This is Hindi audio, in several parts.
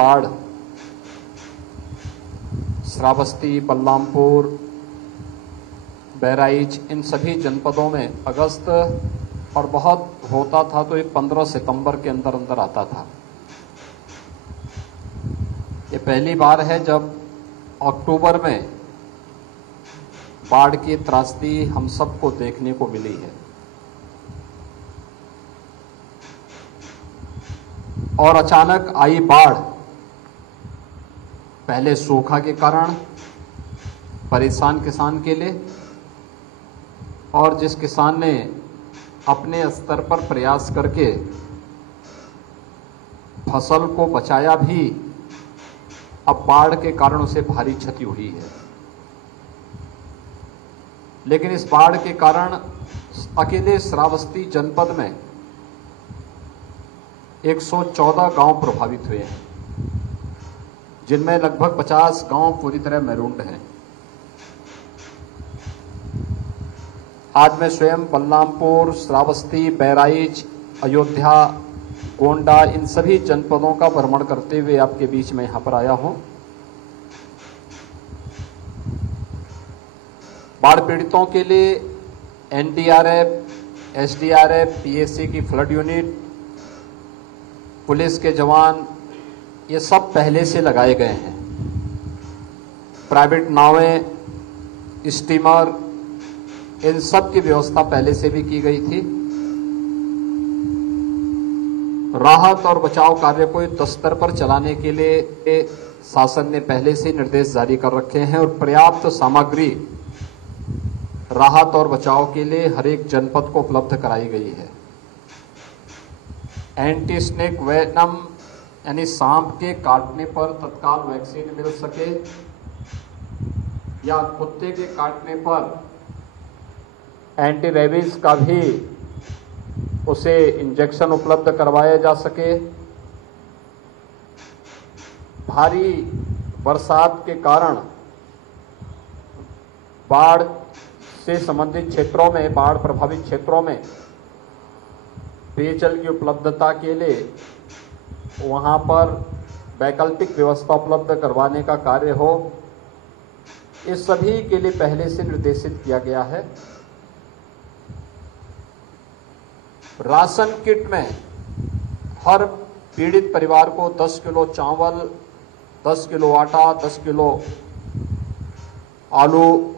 बाढ़ श्रावस्ती, बलरामपुर, बहराइच, इन सभी जनपदों में अगस्त और बहुत होता था तो ये 15 सितंबर के अंदर अंदर आता था। ये पहली बार है जब अक्टूबर में बाढ़ की त्रासदी हम सबको देखने को मिली है। और अचानक आई बाढ़, पहले सूखा के कारण परेशान किसान के लिए, और जिस किसान ने अपने स्तर पर प्रयास करके फसल को बचाया भी, अब बाढ़ के कारण उसे भारी क्षति हुई है। लेकिन इस बाढ़ के कारण अकेले श्रावस्ती जनपद में 114 गांव प्रभावित हुए हैं, जिनमें लगभग 50 गांव पूरी तरह मैरूंड हैं। आज मैं स्वयं बलरामपुर, श्रावस्ती, बहराइच, अयोध्या, गोंडा, इन सभी जनपदों का भ्रमण करते हुए आपके बीच में यहां पर आया हूं। बाढ़ पीड़ितों के लिए एनडीआरएफ, एसडीआरएफ, पीएसी की फ्लड यूनिट, पुलिस के जवान, ये सब पहले से लगाए गए हैं। प्राइवेट नावें, स्टीमर, इन सब की व्यवस्था पहले से भी की गई थी। राहत और बचाव कार्य को युद्ध स्तर पर चलाने के लिए शासन ने पहले से निर्देश जारी कर रखे हैं और पर्याप्त सामग्री राहत और बचाव के लिए हर एक जनपद को उपलब्ध कराई गई है। एंटी स्नेक वेनम यानी सांप के काटने पर तत्काल वैक्सीन मिल सके, या कुत्ते के काटने पर एंटी रेबीज का भी उसे इंजेक्शन उपलब्ध करवाया जा सके। भारी बरसात के कारण बाढ़ से संबंधित क्षेत्रों में, बाढ़ प्रभावित क्षेत्रों में पेयजल की उपलब्धता के लिए वहां पर वैकल्पिक व्यवस्था उपलब्ध करवाने का कार्य हो, इस सभी के लिए पहले से निर्देशित किया गया है। राशन किट में हर पीड़ित परिवार को 10 किलो चावल, 10 किलो आटा, 10 किलो आलू,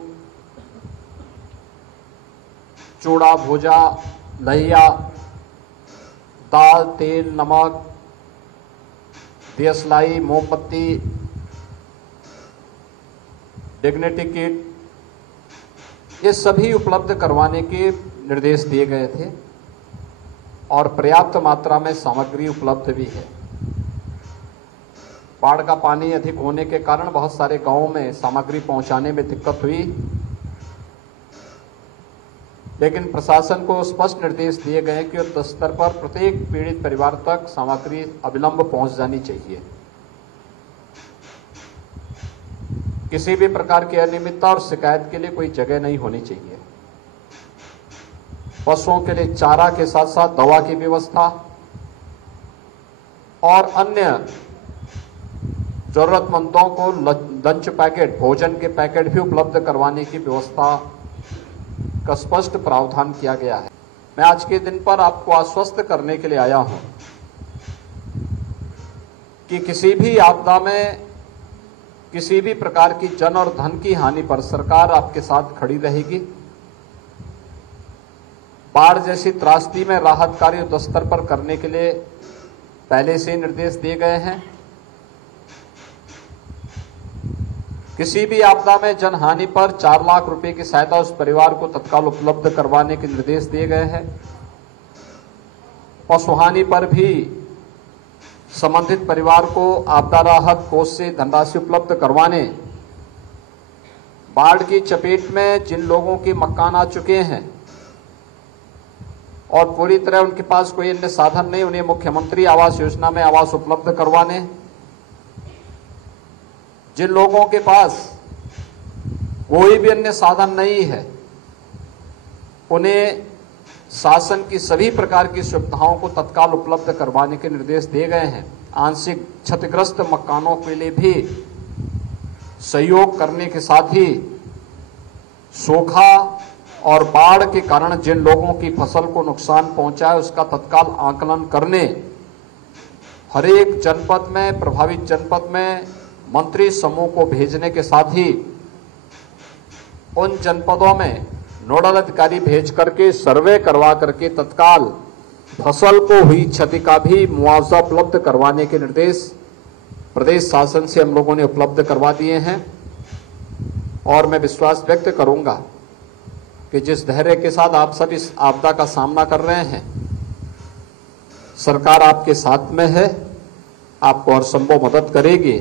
चूड़ा, भुजा, लहिया, दाल, तेल, नमक, दियसलाई, मोमबत्ती, डिग्निटी किट, ये सभी उपलब्ध करवाने के निर्देश दिए गए थे और पर्याप्त मात्रा में सामग्री उपलब्ध भी है। बाढ़ का पानी अधिक होने के कारण बहुत सारे गांवों में सामग्री पहुंचाने में दिक्कत हुई, लेकिन प्रशासन को स्पष्ट निर्देश दिए गए कि युद्ध स्तर पर प्रत्येक पीड़ित परिवार तक सामग्री अविलंब पहुंच जानी चाहिए। किसी भी प्रकार की अनियमितता और शिकायत के लिए कोई जगह नहीं होनी चाहिए। पशुओं के लिए चारा के साथ साथ दवा की व्यवस्था और अन्य जरूरतमंदों को लंच पैकेट, भोजन के पैकेट भी उपलब्ध करवाने की व्यवस्था का स्पष्ट प्रावधान किया गया है। मैं आज के दिन पर आपको आश्वस्त करने के लिए आया हूं कि किसी भी आपदा में, किसी भी प्रकार की जन और धन की हानि पर सरकार आपके साथ खड़ी रहेगी। बाढ़ जैसी त्रासदी में राहत कार्य युद्ध स्तर पर करने के लिए पहले से निर्देश दिए गए हैं। किसी भी आपदा में जनहानि पर 4 लाख रुपए की सहायता उस परिवार को तत्काल उपलब्ध करवाने के निर्देश दिए गए हैं। पशुहानि पर भी संबंधित परिवार को आपदा राहत कोष से धनराशि उपलब्ध करवाने, बाढ़ की चपेट में जिन लोगों के मकान आ चुके हैं और पूरी तरह उनके पास कोई अन्य साधन नहीं, उन्हें मुख्यमंत्री आवास योजना में आवास उपलब्ध करवाने, जिन लोगों के पास कोई भी अन्य साधन नहीं है उन्हें शासन की सभी प्रकार की सुविधाओं को तत्काल उपलब्ध करवाने के निर्देश दिए गए हैं। आंशिक क्षतिग्रस्त मकानों के लिए भी सहयोग करने के साथ ही सूखा और बाढ़ के कारण जिन लोगों की फसल को नुकसान पहुंचा है उसका तत्काल आकलन करने हर एक जनपद में, प्रभावित जनपद में मंत्री समूह को भेजने के साथ ही उन जनपदों में नोडल अधिकारी भेज करके सर्वे करवा करके तत्काल फसल को हुई क्षति का भी मुआवजा उपलब्ध करवाने के निर्देश प्रदेश शासन से हम लोगों ने उपलब्ध करवा दिए हैं। और मैं विश्वास व्यक्त करूंगा कि जिस धैर्य के साथ आप सब इस आपदा का सामना कर रहे हैं, सरकार आपके साथ में है, आपको हर संभव मदद करेगी।